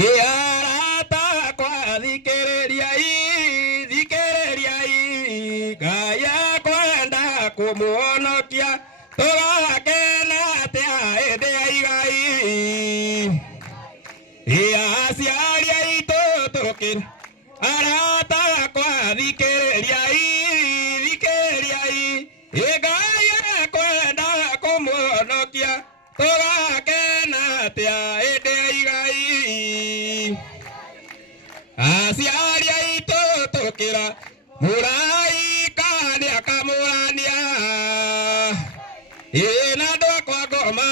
Arata kwa thikĩrĩriai Ngai kwenda kũmũhonokia tũgakena atĩa hĩndĩ ya igai. Aciari aitũ tũkĩra arata kwa thikĩrĩriai Ngai kwenda kũmũhonokia tũgakena atĩa hĩndĩ ya igai. Aciari aitũ tũkĩra mũraika nĩakamũrania na ndakwa ngoma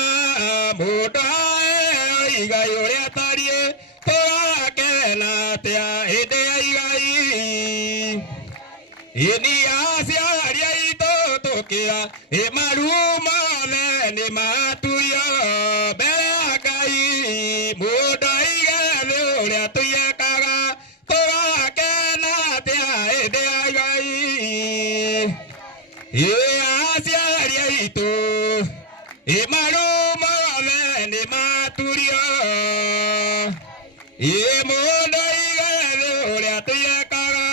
mũndũ aheo igai ũrĩa atariĩ tũgakena atĩa hĩndĩ ya igai. Ni aciari aitũ tũkĩra maru mothe nĩmaturio mbere ya Ngai mũndũ aige thĩ ũrĩa tũiyekaga tũgakena atĩa hĩndĩ ya igai. Aciari aitũ maru mothe nĩmaturio mũndũ aige thĩ ũrĩa tũiyekaga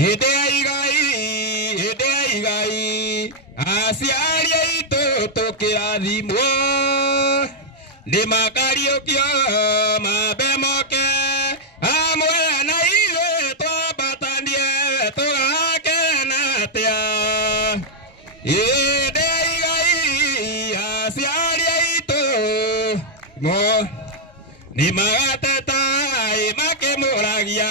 hĩndĩ ya igai. Aciari aitũ tũkĩrathimwo nĩmakariũkio mambe moke hamwe na ithuĩ twambatanie tũgakena atĩa hĩndĩ ya igai. Aciari aitũ nĩmagateta makĩmũragia